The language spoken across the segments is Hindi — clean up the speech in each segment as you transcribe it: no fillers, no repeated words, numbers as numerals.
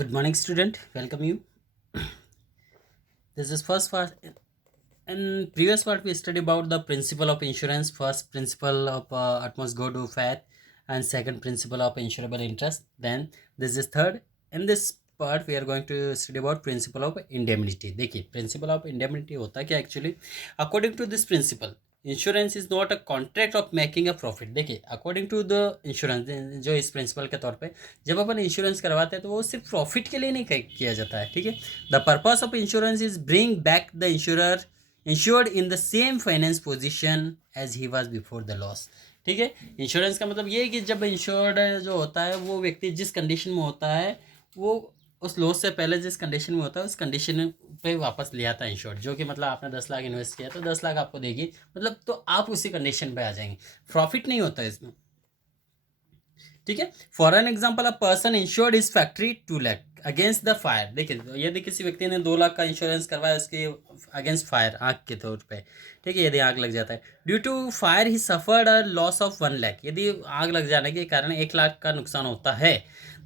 Good morning, student. Welcome you. This is first part. In previous part, we studied about the principle of insurance. First principle of utmost good to faith, and second principle of insurable interest. Then this is third. In this part, we are going to study about principle of indemnity. देखिए, principle of indemnity होता क्या actually? According to this principle, insurance is not a contract of making a profit. देखिए, अकॉर्डिंग टू द इंश्योरेंस, जो इस प्रिंसिपल के तौर पे जब अपन इंश्योरेंस करवाते हैं तो वो सिर्फ प्रॉफिट के लिए नहीं किया जाता है। ठीक है, the purpose of insurance is bring back the insurer insured in the same finance position as he was before the loss. ठीक है, इंश्योरेंस का मतलब ये है कि जब इंश्योर्ड जो होता है वो व्यक्ति जिस कंडीशन में होता है वो उस लॉस से पहले जिस कंडीशन में होता है उस कंडीशन पे वापस ले आता है इंश्योर्ड। जो कि मतलब आपने 10 लाख इन्वेस्ट किया तो 10 लाख आपको देगी, मतलब तो आप उसी कंडीशन पे आ जाएंगे, प्रॉफिट नहीं होता है इसमें। ठीक है, for an example, a person insured is factory 2 lakh against the fire. देखिए, यदि किसी व्यक्ति ने 2 लाख का इंश्योरेंस करवाया उसके अगेंस्ट फायर, आग के तौर पे। ठीक है, यदि आग लग जाता है, due to fire he suffered a loss of 1 lakh. यदि आग लग जाने के कारण 1 लाख का नुकसान होता है,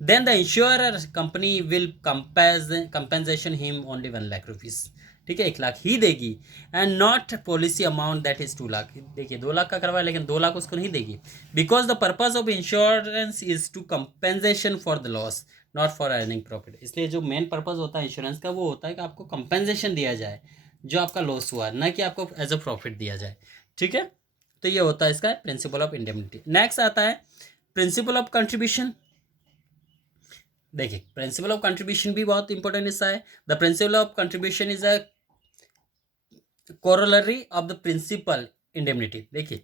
then the insurer company will compensation him only 1 lakh rupees. ठीक है, 1 लाख ही देगी, and not policy amount that is 2 lakh. देखिए, 2 लाख का करवाया लेकिन 2 लाख उसको नहीं देगी, because the purpose of insurance is to compensation for the loss, not for earning profit. इसलिए जो मेन पर्पज होता है इंश्योरेंस का वो होता है कि आपको कंपेंसेशन दिया जाए जो आपका लॉस हुआ, ना कि आपको एज अ प्रॉफिट दिया जाए। ठीक है, तो ये होता है इसका प्रिंसिपल ऑफ इंडेमनिटी। नेक्स्ट आता है प्रिंसिपल ऑफ कंट्रीब्यूशन। देखिए, प्रिंसिपल ऑफ कंट्रीब्यूशन भी बहुत इंपॉर्टेंट हिस्सा है। The principle of contribution is a corollary of the principal indemnity। देखिए,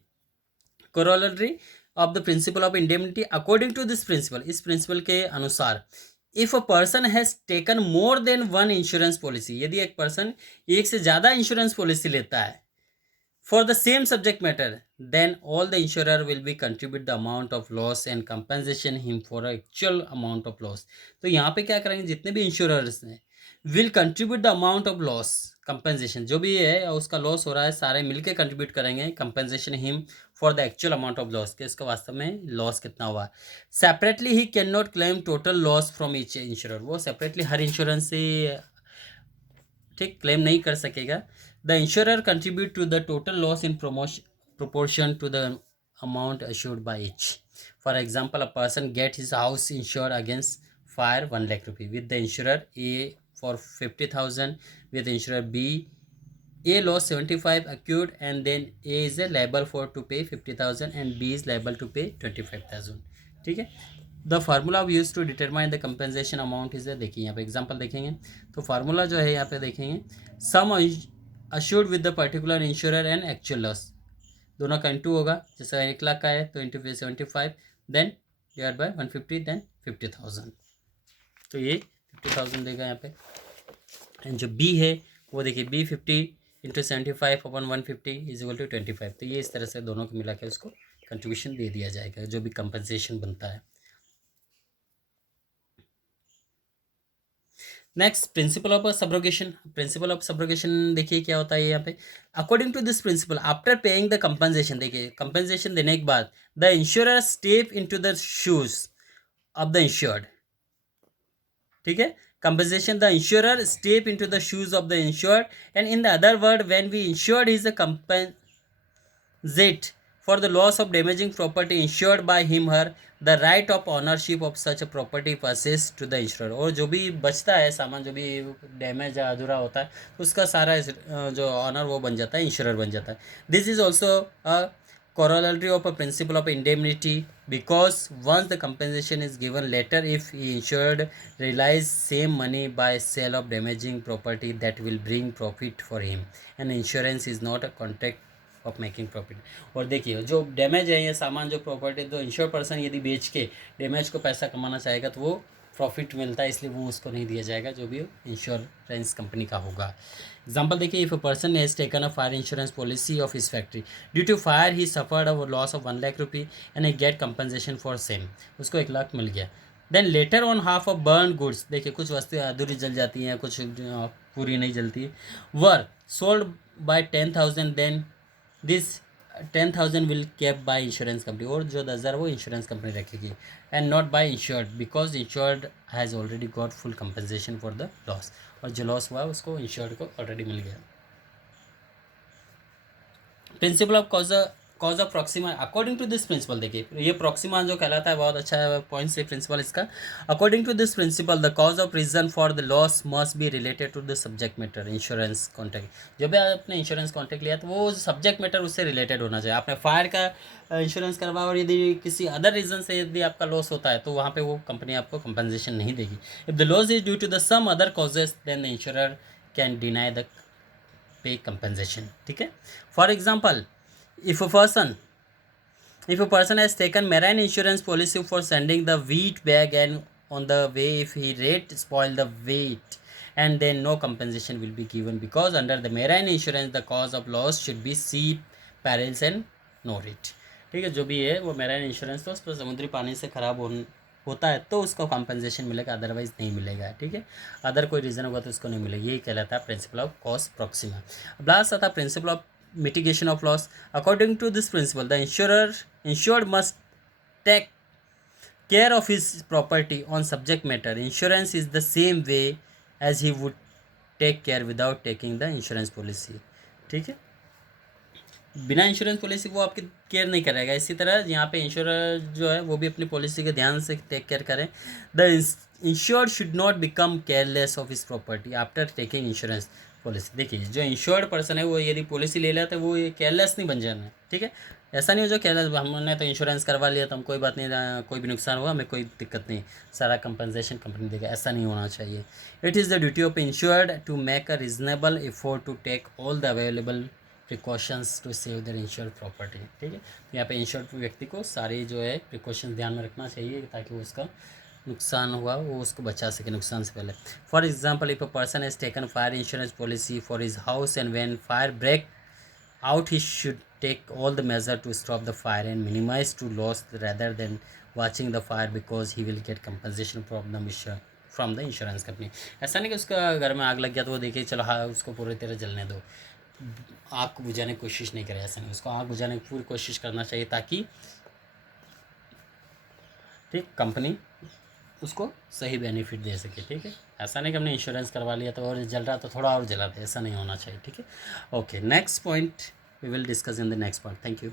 corollary of the principle of indemnity, according to this principle, इस प्रिंसिपल के अनुसार, if a person has taken more than one insurance policy, यदि एक पर्सन एक से ज्यादा इंश्योरेंस पॉलिसी लेता है for the same subject matter, then all the insurer will be contribute the amount of loss and compensation him for actual amount of loss। तो यहाँ पे क्या करेंगे, जितने भी इंश्योरर्स हैं will contribute the amount of loss, compensation जो भी है उसका लॉस हो रहा है सारे मिलके कंट्रीब्यूट करेंगे compensation him for the actual amount of loss, कि इसका वास्तव में लॉस कितना हुआ। Separately he can not claim total loss from each insurer. वो सेपरेटली हर इंश्योरेंस से ठीक क्लेम नहीं कर सकेगा। The insurer contribute to the total loss in proportion to the amount assured by each। For example, a person get his house insured against fire 1 lakh rupee with the insurer A for 50,000, with the insurer B, A lost 75 accrued, and then A is liable for to pay 50,000 and B is liable to pay 25,000। ठीक है, the formula use to determine the compensation amount is, देखिए यहाँ पे एग्जांपल देखेंगे तो फार्मूला जो है यहाँ पे देखेंगे, sum assured with the particular insurer and actual loss, दोनों का इंटू होगा। जैसे 1 लाख का है तो into 75, then divide by 150, then 50,000। तो ये 50,000 देगा यहाँ पे। एंड जो बी है वो देखिए, बी 50 इंटू 75 अपन 150 इज इक्वल टू 25। तो ये इस तरह से दोनों को मिला के उसको कंट्रीब्यूशन दे दिया जाएगा जो भी कंपनसेशन बनता है। Next, principle of subrogation. Principle of subrogation देखिए क्या होता है यहाँ पे, according to this principle after paying the compensation, देखिए कंपनसेशन देने के बाद the insurer step into the shoes of the insured. ठीक है, compensation, the insurer step into the shoes of the insured, and in the other word, when we insured is a compensate for the loss of damaging property insured by him her, the right of ownership of such a property passes to the insurer। और जो भी बचता है सामान, जो भी डैमेज या अधूरा होता है उसका सारा जो ऑनर वो बन जाता है, इंश्योरर बन जाता है। This is also a corollary of a principle of indemnity, because once the compensation is given later, if he insured realize same money by sale of damaging property, that will bring profit for him, and insurance is not a contract of making profit. और देखिए, जो डैमेज है या सामान जो प्रॉपर्टी, तो इंश्योर पर्सन यदि बेच के डैमेज को पैसा कमाना चाहेगा तो वो प्रॉफिट मिलता है, इसलिए वो उसको नहीं दिया जाएगा जो भी इंश्योरेंस कंपनी का होगा। एग्जाम्पल देखिए, if a person has taken a fire insurance policy of his factory, due to fire he suffered a loss of 1 lakh rupee and I get compensation for same, उसको 1 लाख मिल गया। Then later on half of burn goods, देखिए कुछ वस्तुएं अधूरी जल जाती हैं, कुछ पूरी नहीं जलती, were sold by 10,000, then this 10,000 will kept by insurance company, और जो 10,000 वो इंश्योरेंस कंपनी रखेगी, and not by insured because insured has already got full compensation for the loss, और जो लॉस हुआ उसको इंश्योर्ड को ऑलरेडी मिल गया। Principle of cause of proxima, according to this principle, देखिए ये प्रॉक्सिमा जो कहलाता है, बहुत अच्छा पॉइंट से प्रिंसिपल इसका। According to this principle the cause of reason for the loss must be related to the subject matter insurance contract. जब भी आपने इंश्योरेंस कॉन्ट्रैक्ट लिया तो वो सब्जेक्ट मैटर उससे रिलेटेड होना चाहिए। आपने फायर का इंश्योरेंस करवा और यदि किसी अदर रीज़न से यदि आपका लॉस होता है तो वहाँ पे वो कंपनी आपको कंपनसेशन नहीं देगी। If the loss is due to the some other causes then the insurer can deny the pay compensation. ठीक है, for example, if a person if a person has taken marine insurance policy for sending the wheat bag, and on the way if he rate spoil the weight, and then no compensation will be given because under the marine insurance the cause of loss should be sea perils and no rate। ठीक है, जो भी है वो मेराइन इंश्योरेंस तो उस पर समुद्री पानी से खराब होता है तो उसको कंपनसेशन मिलेगा, अदरवाइज नहीं मिलेगा। ठीक है, अदर कोई रीज़न होगा तो उसको नहीं मिलेगा। यही कहलाता है प्रिंसिपल ऑफ कॉस्ट प्रॉक्सिमा। अब लास्ट आता है principle of mitigation of loss। According to this principle, the insured must take care of his property on subject matter insurance is the same way as he would take care without taking the insurance policy। ठीक है, बिना इंश्योरेंस पॉलिसी वो आपकी केयर नहीं करेगा। इसी तरह यहाँ पे इंश्योरर जो है वो भी अपनी पॉलिसी के ध्यान से टेक केयर करें। The insured should not become careless of his property after taking insurance policy. देखिए, जो इंश्योर्ड पर्सन है वो यदि पॉलिसी ले लेता है वो ये केयरलेस नहीं बन जाना है। ठीक है, ऐसा नहीं हो जो केयरलेस, हमने तो इंश्योरेंस करवा लिया तो हम कोई बात नहीं, कोई भी नुकसान हुआ हमें कोई दिक्कत नहीं, सारा कंपनसेशन कंपनी देगा, ऐसा नहीं होना चाहिए। It is the duty of insured to make a reasonable effort to take all the available precautions to save their insured property. ठीक है, तो यहाँ पे इंश्योर्ड व्यक्ति को सारी जो है प्रिकॉशंस ध्यान में रखना चाहिए ताकि वो उसका नुकसान हुआ वो उसको बचा सके नुकसान से पहले। For example, if a person has taken fire insurance policy for his house and when fire break out he should take all the measure to stop the fire and minimize to loss rather than watching the fire because he will get compensation from the insurance company। ऐसा नहीं कि उसका घर में आग लग गया तो वो देखिए चलो हाँ उसको पूरी तरह जलने दो, आग को बुझाने की कोशिश नहीं करे। ऐसा नहीं, उसको आग बुझाने की पूरी कोशिश करना चाहिए ताकि ठीक कंपनी उसको सही बेनिफिट दे सके। ठीक है, ऐसा नहीं कि हमने इंश्योरेंस करवा लिया तो और जल रहा तो थोड़ा और जला दे, ऐसा नहीं होना चाहिए। ठीक है, okay, next point we will discuss in the next part. Thank you.